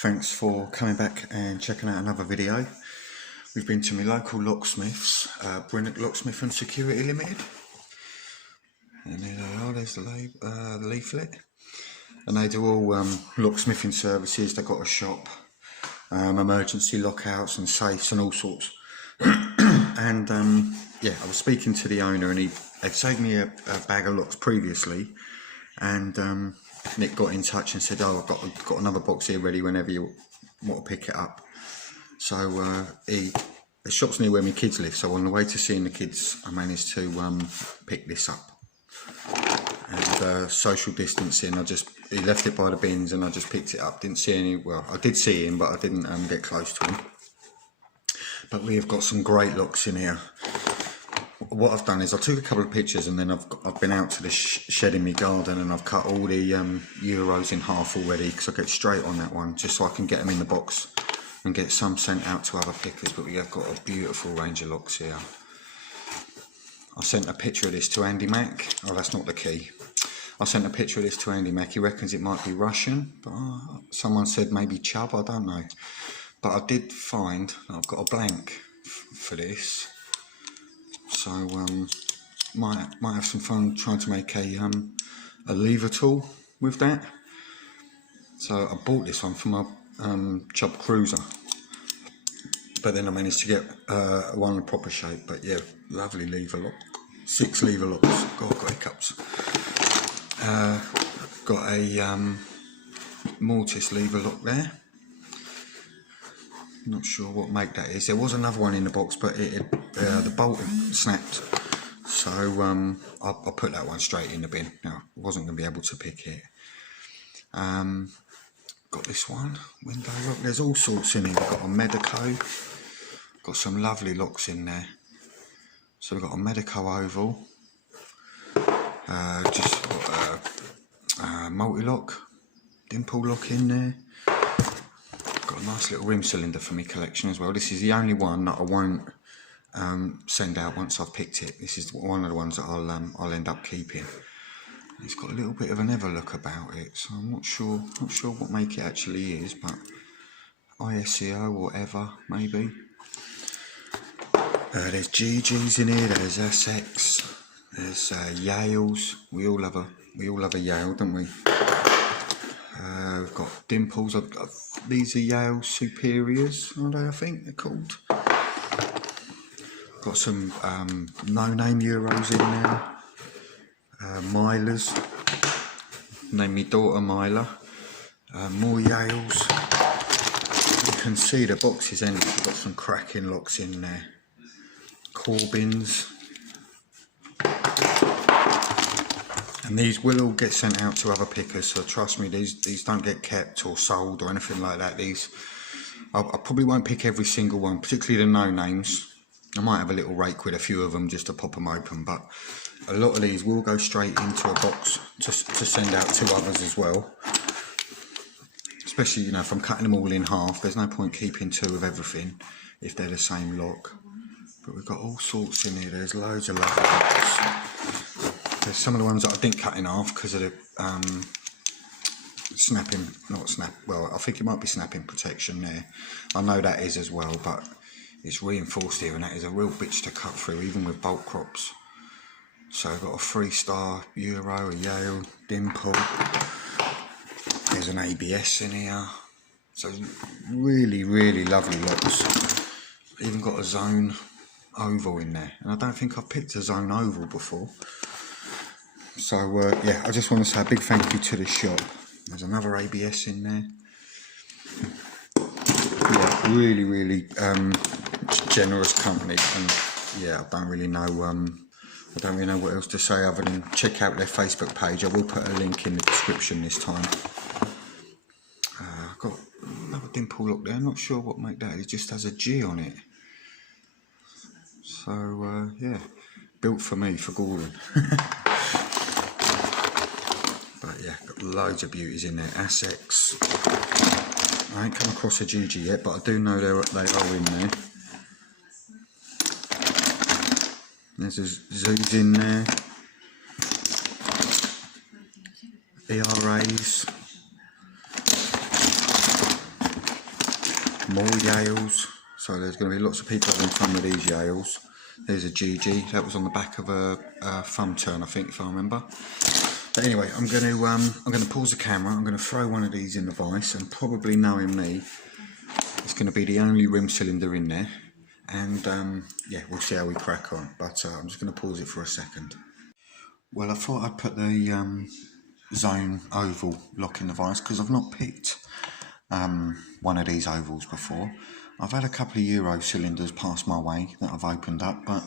Thanks for coming back and checking out another video. We've been to my local locksmiths, Brinnick Locksmiths and Security Limited. And there they are, there's the leaflet. And they do all locksmithing services. They've got a shop, emergency lockouts and safes and all sorts. And yeah, I was speaking to the owner and they'd saved me a bag of locks previously. And Nick got in touch and said, oh, I've got another box here ready whenever you want to pick it up. So the shop's near where my kids live, so on the way to seeing the kids I managed to pick this up. And social distancing, he left it by the bins and I just picked it up. Didn't see any, well, I did see him, but I didn't get close to him. But we have got some great locks in here. What I've done is I took a couple of pictures and then I've been out to the shed in my garden and I've cut all the euros in half already, because I get straight on that one just so I can get them in the box and get some sent out to other pickers. But we have got a beautiful range of locks here. I sent a picture of this to Andy Mac. Oh, that's not the key. I sent a picture of this to Andy Mac. He reckons it might be Russian, but someone said maybe Chub, I don't know. But I did find I've got a blank for this. So might have some fun trying to make a lever tool with that. So I bought this one for my Chubb Cruiser, but then I managed to get one in proper shape. But yeah, lovely lever lock, 6 lever locks. God, got hiccups. Got a mortise lever lock there. Not sure what make that is. There was another one in the box, but the bolt snapped, so I put that one straight in the bin. Now, I wasn't going to be able to pick it. Got this one, window lock. There's all sorts in here. We've got a Medico. Got some lovely locks in there. So we've got a Medico oval. Just got a multi-lock, dimple lock in there. Got a nice little rim cylinder for my collection as well. This is the only one that I won't send out once I've picked it. This is one of the ones that I'll end up keeping. It's got a little bit of an look about it, so I'm not sure what make it actually is, but ISCO or whatever, maybe. There's GGs in here. There's SX. There's Yales. We all love a Yale, don't we? We've got dimples. These are Yale Superiors, are they? I think they're called. Got some no-name euros in there. Milers. Named my daughter Myla. More Yales. You can see the box is empty. We've got some cracking locks in there. Corbins. And these will all get sent out to other pickers, so trust me, these don't get kept or sold or anything like that. These, I probably won't pick every single one, particularly the no-names. I might have a little rake with a few of them just to pop them open, but a lot of these will go straight into a box to send out to others as well. Especially, you know, if I'm cutting them all in half, there's no point keeping 2 of everything if they're the same lock. But we've got all sorts in here. There's loads of lovely locks. There's some of the ones that I didn't cut in half because of the well, I think it might be snapping protection there. I know that is as well, but it's reinforced here and that is a real bitch to cut through, even with bolt crops. So I've got a 3-star Euro, a Yale, dimple. There's an ABS in here. So really, really lovely locks. Even got a zone oval in there, and I don't think I've picked a zone oval before. So yeah, I just want to say a big thank you to the shop. There's another ABS in there. Yeah, really, really generous company, and yeah, I don't really know what else to say other than check out their Facebook page. I will put a link in the description this time. I've got another dimple lock there. I'm not sure what make that. It just has a G on it. So yeah, built for me, for Gordon. But yeah, got loads of beauties in there. Essex. I ain't come across a GG yet, but I do know they are in there. There's a Zoos in there. ERAs. more Yales. So there's going to be lots of people having fun with these Yales. There's a GG, that was on the back of a thumb turn, I think, if I remember. But anyway, I'm going to pause the camera. I'm going to throw one of these in the vise, and probably knowing me, it's going to be the only rim cylinder in there. And yeah, we'll see how we crack on. But I'm just going to pause it for a second. Well, I thought I'd put the zone oval lock in the vise because I've not picked one of these ovals before. I've had a couple of Euro cylinders pass my way that I've opened up, but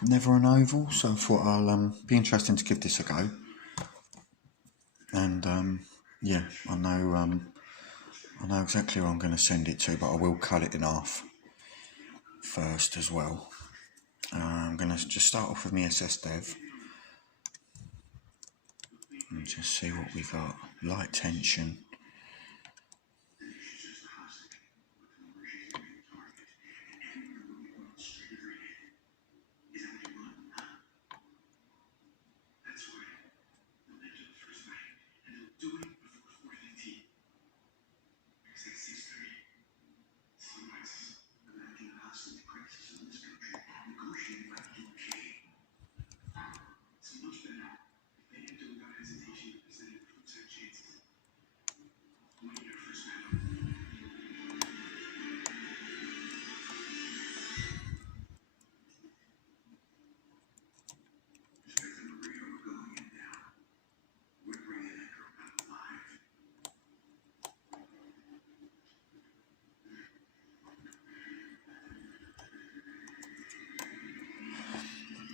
never an oval, so I thought I'll be interesting to give this a go. And yeah, I know exactly where I'm going to send it to, but I will cut it in half first as well. I'm going to just start off with my SS Dev and just see what we got. Light tension.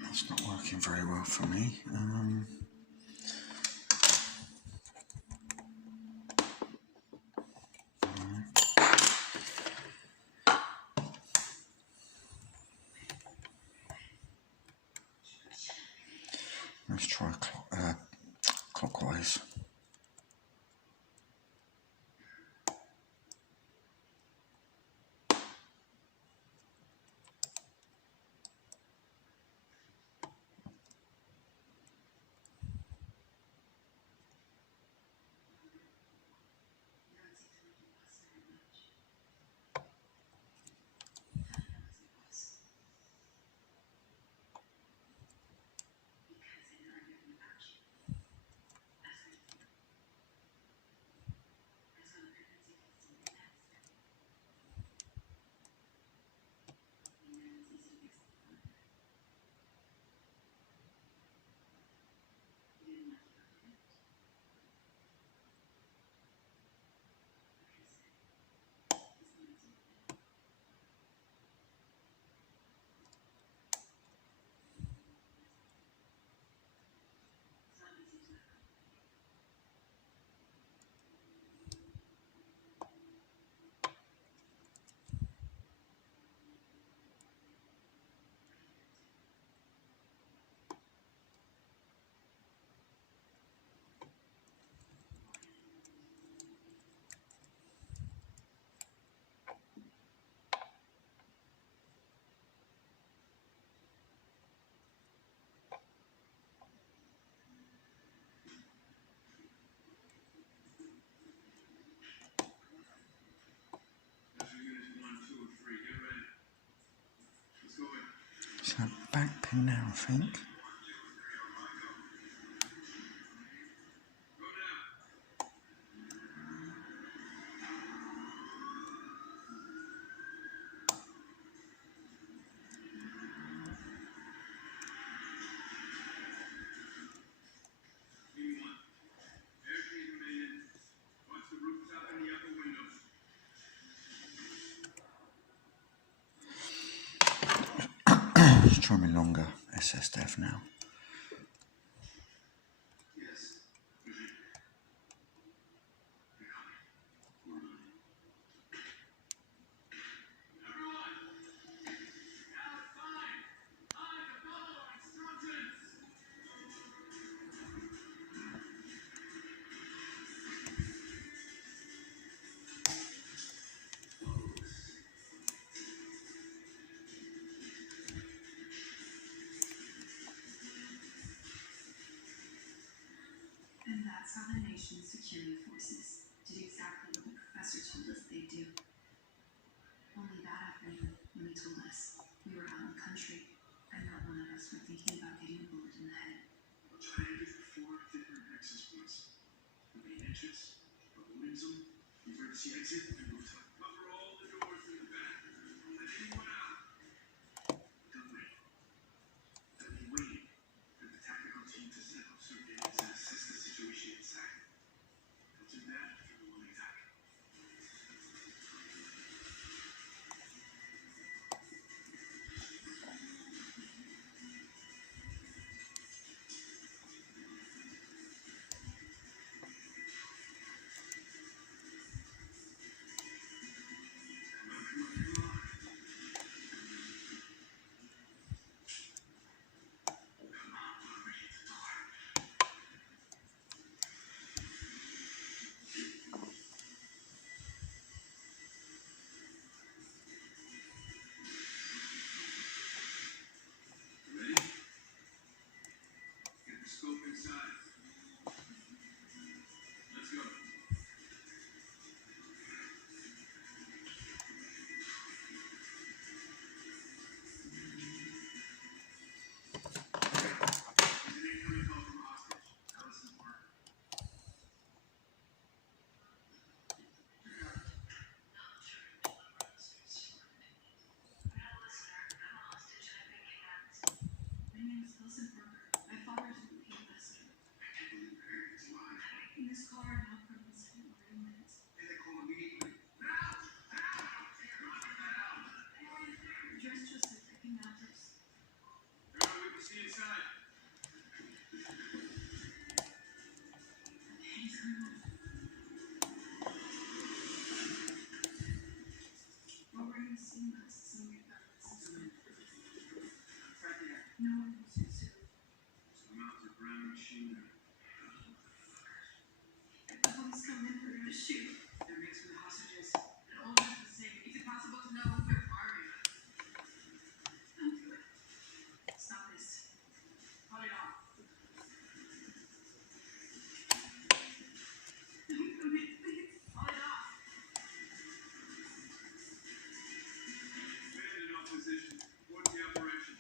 It's not working very well for me. Let's try clockwise. So back pin now, I think. Let's try my longer SS Dev now. And that's how the nation's security forces did exactly what the professor told us they'd do.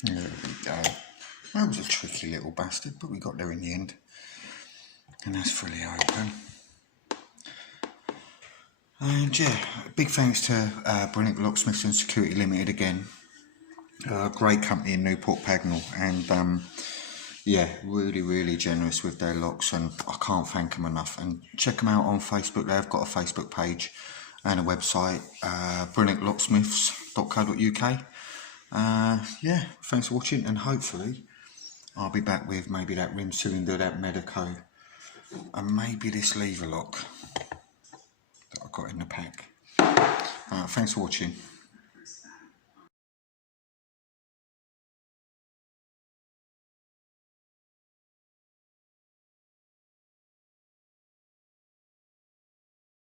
There we go. That was a tricky little bastard, but we got there in the end. And that's fully open. And yeah, big thanks to Brinnick Locksmiths and Security Limited again. Great company in Newport Pagnell, and yeah, really generous with their locks, and I can't thank them enough. And check them out on Facebook. They've got a Facebook page and a website, brinnicklocksmiths.co.uk. Yeah, thanks for watching, and hopefully I'll be back with maybe that rim cylinder, that Medico, and maybe this lever lock that I got in the pack. Thanks for watching.